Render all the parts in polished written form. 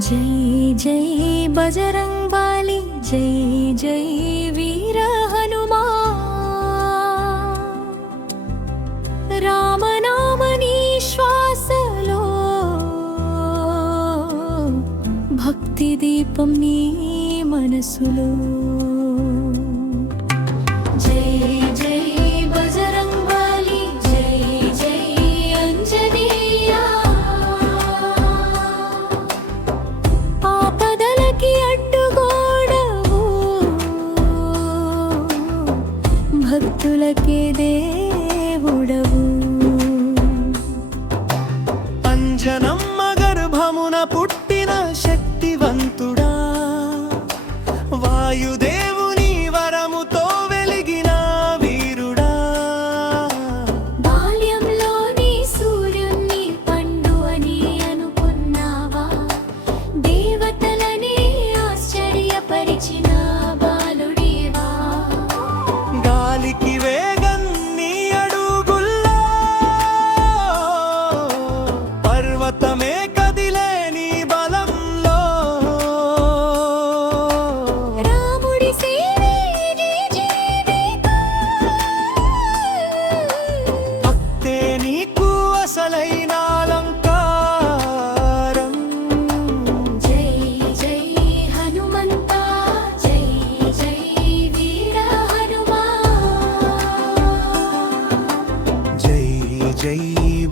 जय जय बजरंग बाली, जय जय वीर हनुमान। राम नाम नी श्वासलो, भक्ति दीपम नी मनसुलो। భక్తులకే దేవుడవు, అంజనమ్మ గర్భమున పుట్టిన శక్తివంతుడా, వాయుదేవుని వరముతో వెలిగిన వీరుడా, బాల్యంలోని సూర్యుని పండు అని అనుకున్నావా, దేవతలని ఆశ్చర్యపరిచిన గాలికి వేగం నీ అడుగుల్లో, పర్వతమే కదిలే నీ బలంలో, రాముడి సేవే నీ జీవితం, భక్తే నీకు అసలైన అలంకారం। జై జై హనుమంత, జై జై వీర జై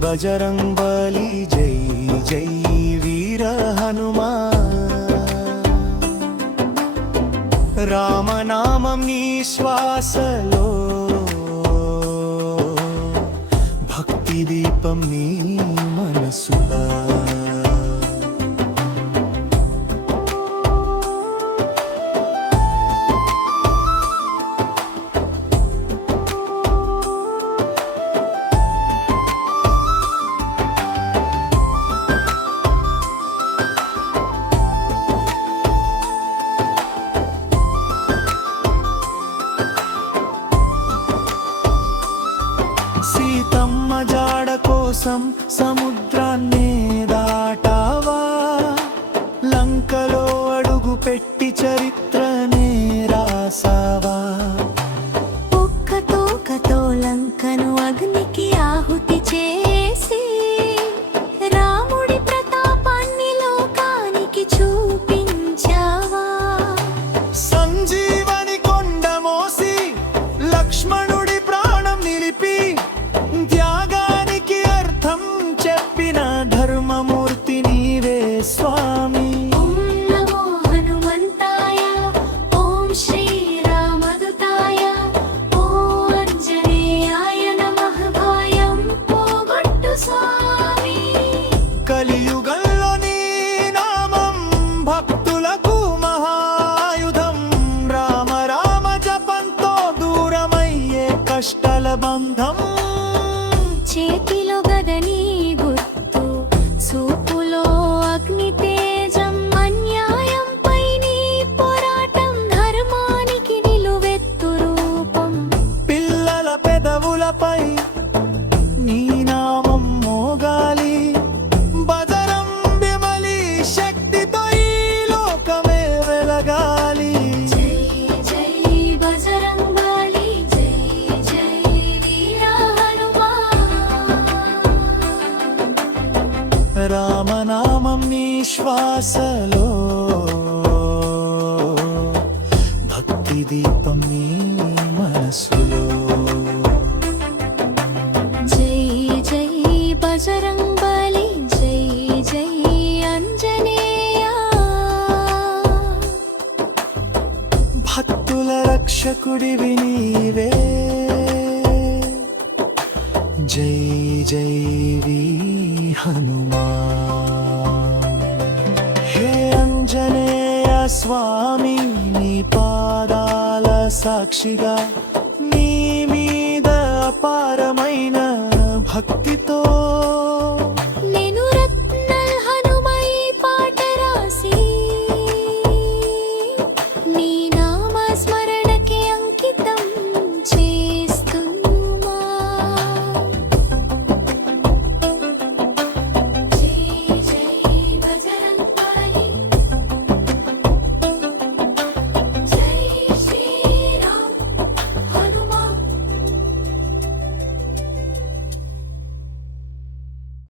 బజరంగ్ బలి, జై జై వీర హనుమాన్। రామనామం నీ శ్వాసలో, భక్తి దీపం నీ మనసులా। సీతమ్మ జాడ కోసం సముద్రాన్నే దాటావా, లంకలో అడుగు పెట్టి చరిత్రనే రాసావా, ఒక్క తోకతో లంకను అగ్నికి ఆహుతి చేసి రాముడి ప్రతాపాన్ని లోకానికి చూపించావా, సంజీవని కొండ మోసి లక్ష్మణుడి ప్రాణం నిలిపి త్యాగానికి అర్థం చెప్పిన ధర్మమూర్తి నీవే స్వామి। ఓం నమో హనుమంతాయ, ఓం శ్రీరామదూతాయ, ఓం ఆంజనేయాయ నమః, భయం పోగొట్టు స్వామి। కలియుగంలో నీ నామం భక్తులకు మహాయుధం, రామ రామ జపంతో దూరమయ్యే కష్టాల బంధం। చేతిలో గదని గుర్తు, చూపులో అగ్ని తేజం, అన్యాయంపై నీ పోరాటం, ధర్మానికి నిలువెత్తు రూపం। పిల్లల పెదవులపై నీ నామం మోగాలి, బజరంగి బలి శక్తితో ఈ లోకమే వెలగాలి। జై జై బజరంగ్ బలి, జై జై వీర హనుమాన్। రామనామం నీ శ్వాసలో, భక్తి దీపం నీ మనసులో। జై జై బజరంగ్ బలి, జై జై ఆంజనేయ, భక్తుల రక్షకుడివి నీవే, జై జై వి హనుమాన్। హే అంజనేయ స్వామి, నీ పాదాల సాక్షిగా నీ మీద అపారమైన భక్తితో